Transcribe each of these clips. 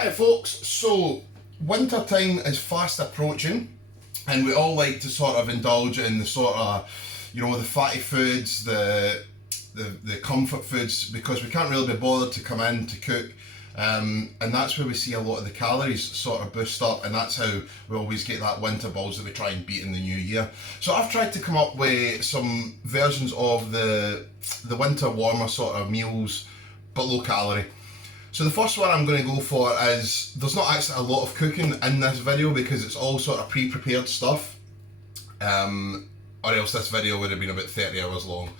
Hi folks, so winter time is fast approaching and we all like to sort of indulge in the sort of, you know, the fatty foods, the comfort foods, because we can't really be bothered to come in to cook, and that's where we see a lot of the calories sort of boost up, and that's how we always get that winter balls that we try and beat in the new year. So I've tried to come up with some versions of the winter warmer sort of meals but low calorie. So the first one I'm going to go for is, there's not actually a lot of cooking in this video because it's all sort of pre-prepared stuff, or else this video would have been about 30 hours long.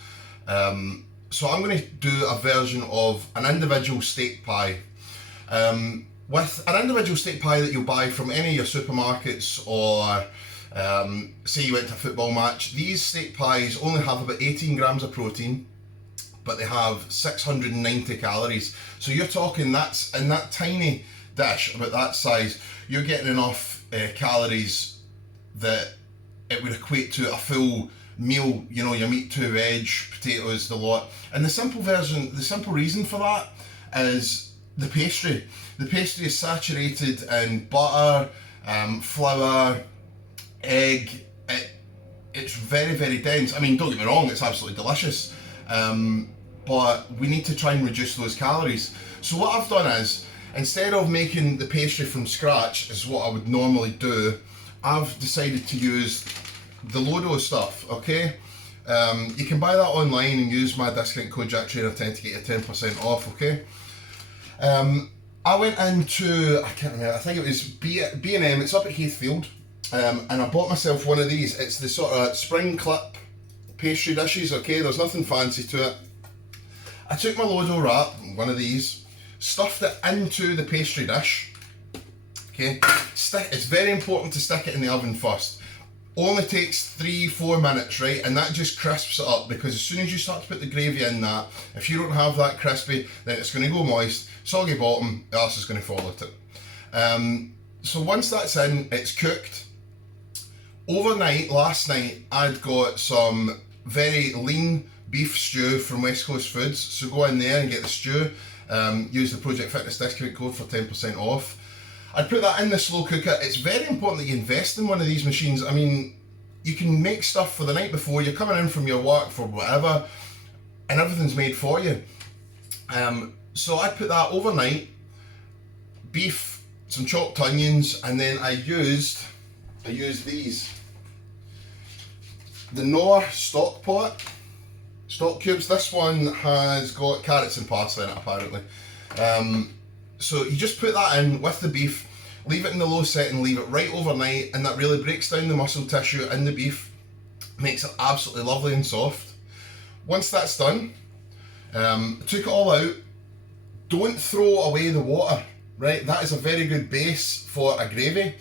So I'm going to do a version of an individual steak pie. With an individual steak pie that you'll buy from any of your supermarkets, or say you went to a football match, these steak pies only have about 18 grams of protein, but they have 690 calories. So you're talking, that's in that tiny dish, about that size, you're getting enough calories that it would equate to a full meal. You know, your meat, 2 veg, potatoes, the lot. And the simple reason for that is the pastry. The pastry is saturated in butter, flour, egg. It's very, very dense. I mean, don't get me wrong, it's absolutely delicious. But we need to try and reduce those calories. So what I've done is, instead of making the pastry from scratch, is what I would normally do, I've decided to use the low dose stuff, okay? You can buy that online and use my discount code JackTrainer10 to get you 10% off, okay? I went into, I can't remember, I think it was B&M, it's up at Heathfield, and I bought myself one of these. It's the sort of spring clip pastry dishes, okay? There's nothing fancy to it. I took my Lodo wrap, one of these, stuffed it into the pastry dish, okay? It's very important to stick it in the oven first. Only takes 3-4 minutes, right? And that just crisps it up, because as soon as you start to put the gravy in that, if you don't have that crispy, then it's going to go moist, soggy bottom, the arse is going to fall at it. So once that's in, it's cooked. Overnight, last night, I'd got some very lean beef stew from West Coast Foods, so go in there and get the stew, use the Project Fitness discount code for 10% off. I'd put that in the slow cooker. It's very important that you invest in one of these machines. I mean, you can make stuff for the night before, you're coming in from your work for whatever, and everything's made for you. So I put that overnight, beef, some chopped onions, and then I used these. The Knorr stock pot, stock cubes. This one has got carrots and parsley in it apparently. So you just put that in with the beef, leave it in the low setting, leave it right overnight, and that really breaks down the muscle tissue in the beef, makes it absolutely lovely and soft. Once that's done, took it all out. Don't throw away the water, right? That is a very good base for a gravy.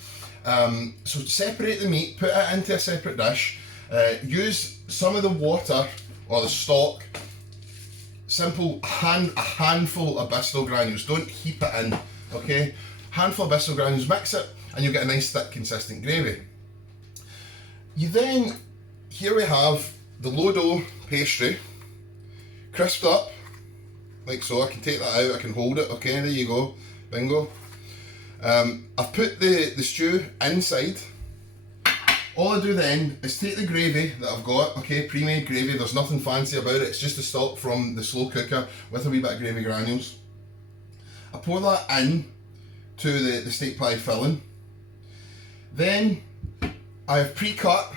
So separate the meat, put it into a separate dish. Use some of the water or the stock, simple a handful of Bristol granules, don't heap it in, okay? Handful of Bristol granules, mix it, and you'll get a nice thick consistent gravy. You then, here we have the Lodo pastry, crisped up, like so. I can take that out, I can hold it, okay, there you go, bingo. I've put the stew inside. All I do then is take the gravy that I've got, okay, pre-made gravy, there's nothing fancy about it, it's just the stock from the slow cooker with a wee bit of gravy granules. I pour that in to the steak pie filling. Then I have pre-cut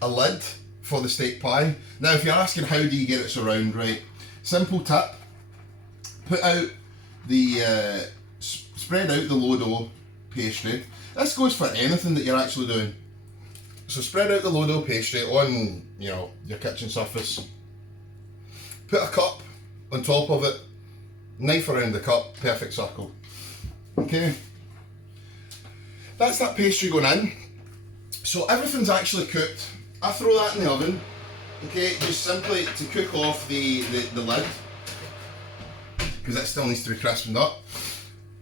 a lid for the steak pie. Now if you're asking how do you get it so round, right, simple tip, put out the, spread out the Lodo pastry. This goes for anything that you're actually doing. So spread out the Lodo pastry on, you know, your kitchen surface. Put a cup on top of it, knife around the cup, perfect circle. Okay, that's that pastry going in. So everything's actually cooked. I throw that in the oven, okay, just simply to cook off the lid, because it still needs to be crispened up.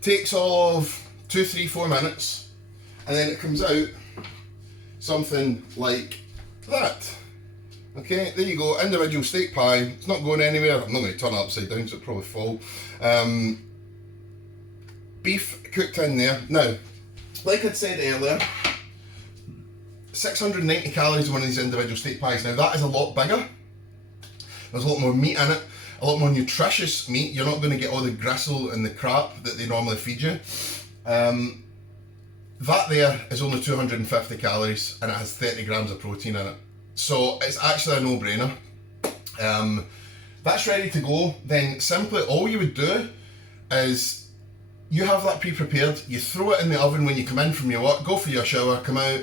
Takes all of 2, 3, 4 minutes, and then it comes out something like that. Okay, there you go, individual steak pie. It's not going anywhere. I'm not going to turn it upside down so it'll probably fall. beef cooked in there. Now, like I'd said earlier, 690 calories in one of these individual steak pies. Now that is a lot bigger. There's a lot more meat in it, a lot more nutritious meat. You're not going to get all the gristle and the crap that they normally feed you. That there is only 250 calories and it has 30 grams of protein in it. So it's actually a no-brainer. That's ready to go. Then simply all you would do is you have that pre-prepared, you throw it in the oven when you come in from your work, go for your shower, come out,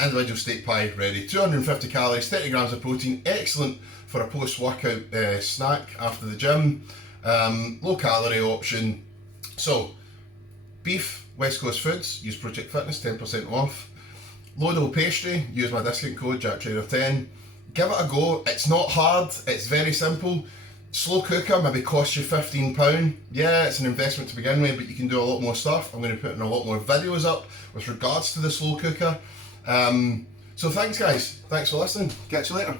individual steak pie ready. 250 calories, 30 grams of protein, excellent for a post-workout snack after the gym. Low calorie option. So, beef, West Coast Foods, use Project Fitness, 10% off. Loadable pastry, use my discount code JackTrader10. Give it a go, it's not hard, it's very simple. Slow cooker maybe costs you £15. Yeah, it's an investment to begin with, but you can do a lot more stuff. I'm going to put in a lot more videos up with regards to the slow cooker. So thanks guys, thanks for listening, catch you later.